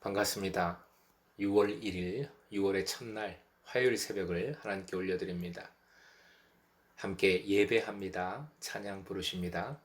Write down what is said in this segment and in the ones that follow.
반갑습니다. 6월 1일, 6월의 첫날 화요일 새벽을 하나님께 올려드립니다. 함께 예배합니다. 찬양 부르십니다.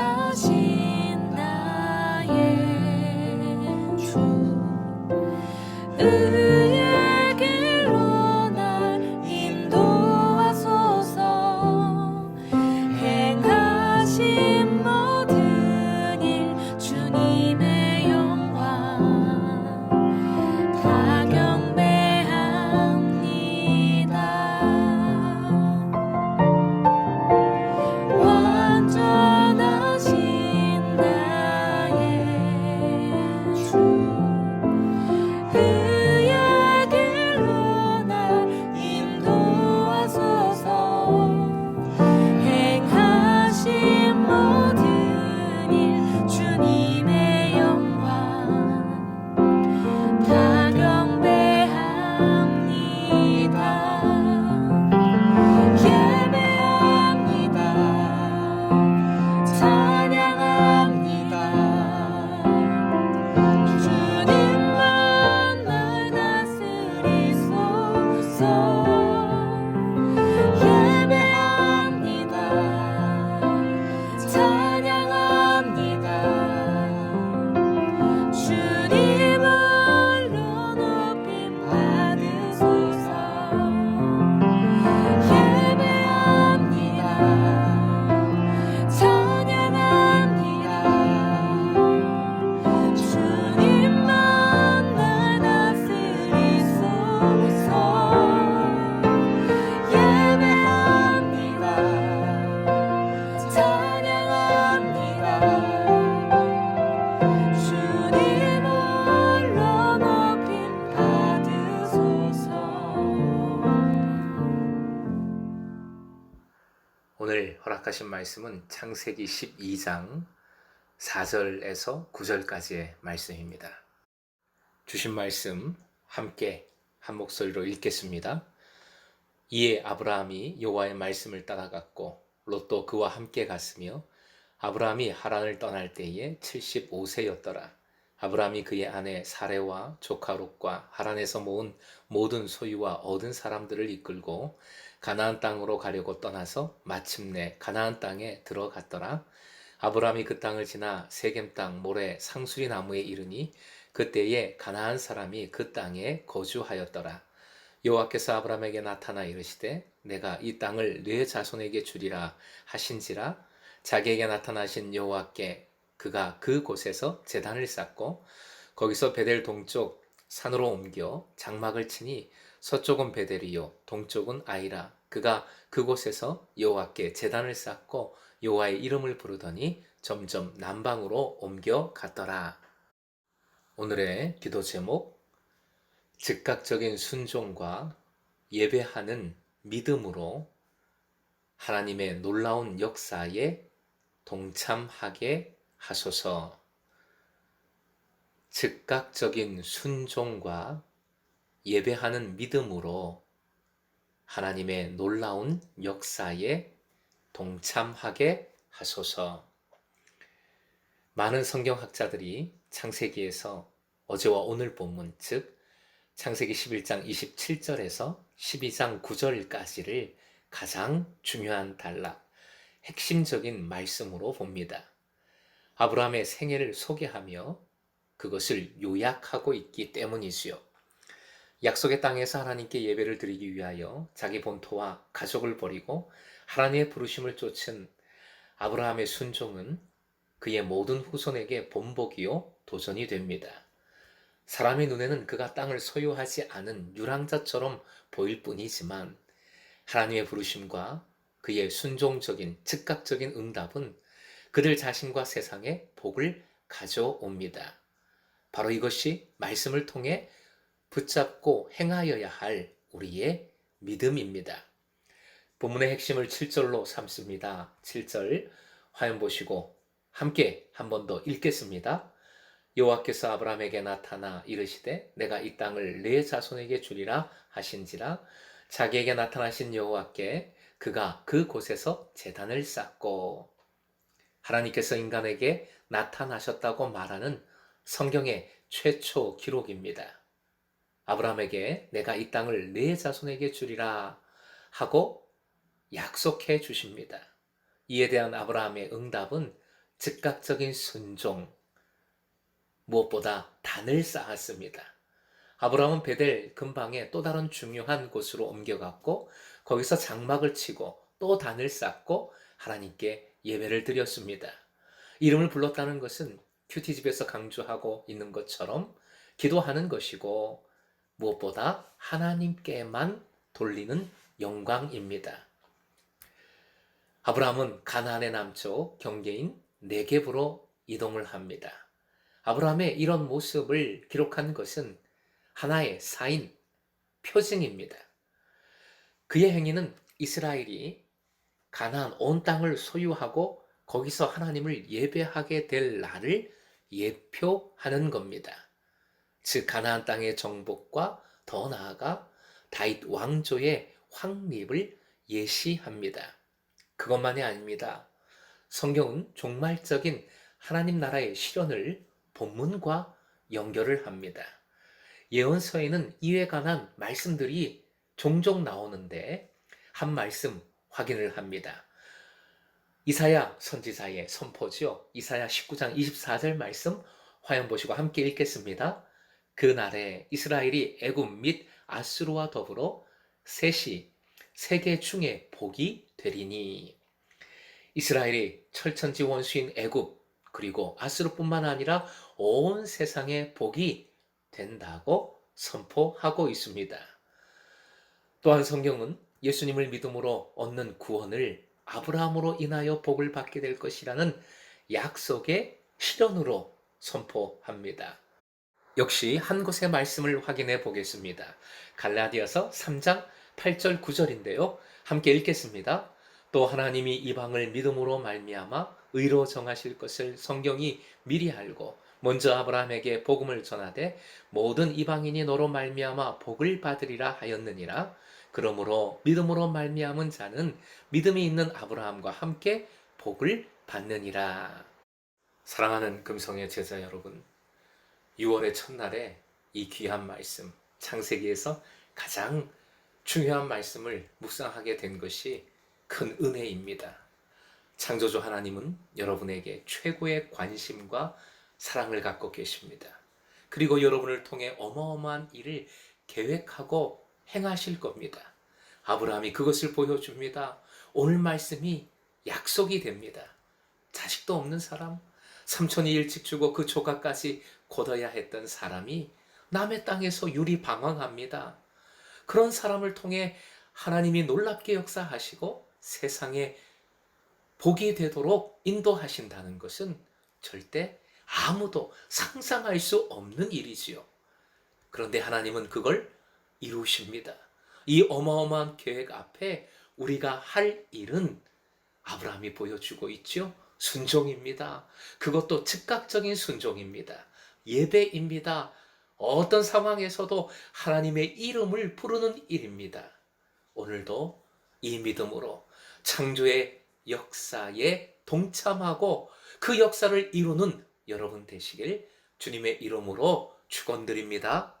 완전하신 나의 주 의의 길로 날 인도하소서. 행하신 모든 일 주님의 영광 다 경배합니다. 완전하신 나의 주 의의 길로 날 인도하소서. 행하신 모든 일 주님의 영광 다 경배합니다. 찬양합니다. 주님만 날 다스리소서. 예배합니다. 찬양합니다. 주님을로 높임 받으소서. 예배합니다. 찬양합니다. 주님만 날 다스리소서. 예배합니다. 찬양합니다. 주님을로 높임 받으소서. 오늘 허락하신 말씀은 창세기 12장 4절에서 9절까지의 말씀입니다. 주신 말씀 함께 한 목소리로 읽겠습니다. 이에 아브라함이 여호와의 말씀을 따라갔고 롯도 그와 함께 갔으며 아브라함이 하란을 떠날 때에 75세였더라. 아브라함이 그의 아내 사레와 조카 롯과 하란에서 모은 모든 소유와 얻은 사람들을 이끌고 가나안 땅으로 가려고 떠나서 마침내 가나안 땅에 들어갔더라. 아브라함이 그 땅을 지나 세겜 땅 모래 상수리 나무에 이르니 그때에 가나안 사람이 그 땅에 거주하였더라. 여호와께서 아브라함에게 나타나 이르시되 내가 이 땅을 네 자손에게 주리라 하신지라. 자기에게 나타나신 여호와께 그가 그 곳에서 제단을 쌓고 거기서 베델 동쪽 산으로 옮겨 장막을 치니 서쪽은 베델이요 동쪽은 아이라. 그가 그곳에서 여호와께 제단을 쌓고 여호와의 이름을 부르더니 점점 남방으로 옮겨 갔더라. 오늘의 기도 제목, 즉각적인 순종과 예배하는 믿음으로 하나님의 놀라운 역사에 동참하게 하소서. 즉각적인 순종과 예배하는 믿음으로 하나님의 놀라운 역사에 동참하게 하소서. 많은 성경학자들이 창세기에서 어제와 오늘 본문, 즉 창세기 11장 27절에서 12장 9절까지를 가장 중요한 단락, 핵심적인 말씀으로 봅니다. 아브라함의 생애를 소개하며 그것을 요약하고 있기 때문이지요. 약속의 땅에서 하나님께 예배를 드리기 위하여 자기 본토와 가족을 버리고 하나님의 부르심을 쫓은 아브라함의 순종은 그의 모든 후손에게 본보기요 도전이 됩니다. 사람의 눈에는 그가 땅을 소유하지 않은 유랑자처럼 보일 뿐이지만 하나님의 부르심과 그의 순종적인 즉각적인 응답은 그들 자신과 세상에 복을 가져옵니다. 바로 이것이 말씀을 통해 붙잡고 행하여야 할 우리의 믿음입니다. 본문의 핵심을 7절로 삼습니다. 7절 화면 보시고 함께 한 번 더 읽겠습니다. 여호와께서 아브라함에게 나타나 이르시되 내가 이 땅을 네 자손에게 주리라 하신지라. 자기에게 나타나신 여호와께 그가 그 곳에서 제단을 쌓고, 하나님께서 인간에게 나타나셨다고 말하는 성경의 최초 기록입니다. 아브라함에게 내가 이 땅을 네 자손에게 주리라 하고 약속해 주십니다. 이에 대한 아브라함의 응답은 즉각적인 순종, 무엇보다 단을 쌓았습니다. 아브라함은 베델 근방에 또 다른 중요한 곳으로 옮겨갔고, 거기서 장막을 치고 또 단을 쌓고 하나님께 예배를 드렸습니다. 이름을 불렀다는 것은 큐티집에서 강조하고 있는 것처럼 기도하는 것이고, 무엇보다 하나님께만 돌리는 영광입니다. 아브라함은 가나안의 남쪽 경계인 네겝으로 이동을 합니다. 아브라함의 이런 모습을 기록한 것은 하나의 사인, 표징입니다. 그의 행위는 이스라엘이 가나안 온 땅을 소유하고 거기서 하나님을 예배하게 될 날을 예표하는 겁니다. 즉 가나안 땅의 정복과 더 나아가 다윗 왕조의 확립을 예시합니다. 그것만이 아닙니다. 성경은 종말적인 하나님 나라의 실현을 본문과 연결을 합니다. 예언서에는 이에 관한 말씀들이 종종 나오는데 한 말씀 확인을 합니다. 이사야 선지자의 선포죠. 이사야 19장 24절 말씀 화면 보시고 함께 읽겠습니다. 그날에 이스라엘이 애굽 및 아수르와 더불어 셋이 세계 중에 복이 되리니. 이스라엘이 철천지 원수인 애굽 그리고 아수르뿐만 아니라 온 세상의 복이 된다고 선포하고 있습니다. 또한 성경은 예수님을 믿음으로 얻는 구원을 아브라함으로 인하여 복을 받게 될 것이라는 약속의 실현으로 선포합니다. 역시 한 곳의 말씀을 확인해 보겠습니다. 갈라디아서 3장 8절 9절인데요. 함께 읽겠습니다. 또 하나님이 이방을 믿음으로 말미암아 의로 정하실 것을 성경이 미리 알고 먼저 아브라함에게 복음을 전하되 모든 이방인이 너로 말미암아 복을 받으리라 하였느니라. 그러므로 믿음으로 말미암은 자는 믿음이 있는 아브라함과 함께 복을 받느니라. 사랑하는 금성의 제자 여러분, 6월의 첫날에 이 귀한 말씀, 창세기에서 가장 중요한 말씀을 묵상하게 된 것이 큰 은혜입니다. 창조주 하나님은 여러분에게 최고의 관심과 사랑을 갖고 계십니다. 그리고 여러분을 통해 어마어마한 일을 계획하고 행하실 겁니다. 아브라함이 그것을 보여줍니다. 오늘 말씀이 약속이 됩니다. 자식도 없는 사람, 삼촌이 일찍 죽어 그 조카까지 거둬야 했던 사람이 남의 땅에서 유리방황합니다. 그런 사람을 통해 하나님이 놀랍게 역사하시고 세상에 복이 되도록 인도하신다는 것은 절대 아무도 상상할 수 없는 일이지요. 그런데 하나님은 그걸 이루십니다. 이 어마어마한 계획 앞에 우리가 할 일은 아브라함이 보여주고 있죠. 순종입니다. 그것도 즉각적인 순종입니다. 예배입니다. 어떤 상황에서도 하나님의 이름을 부르는 일입니다. 오늘도 이 믿음으로 창조의 역사에 동참하고 그 역사를 이루는 여러분 되시길 주님의 이름으로 축원드립니다.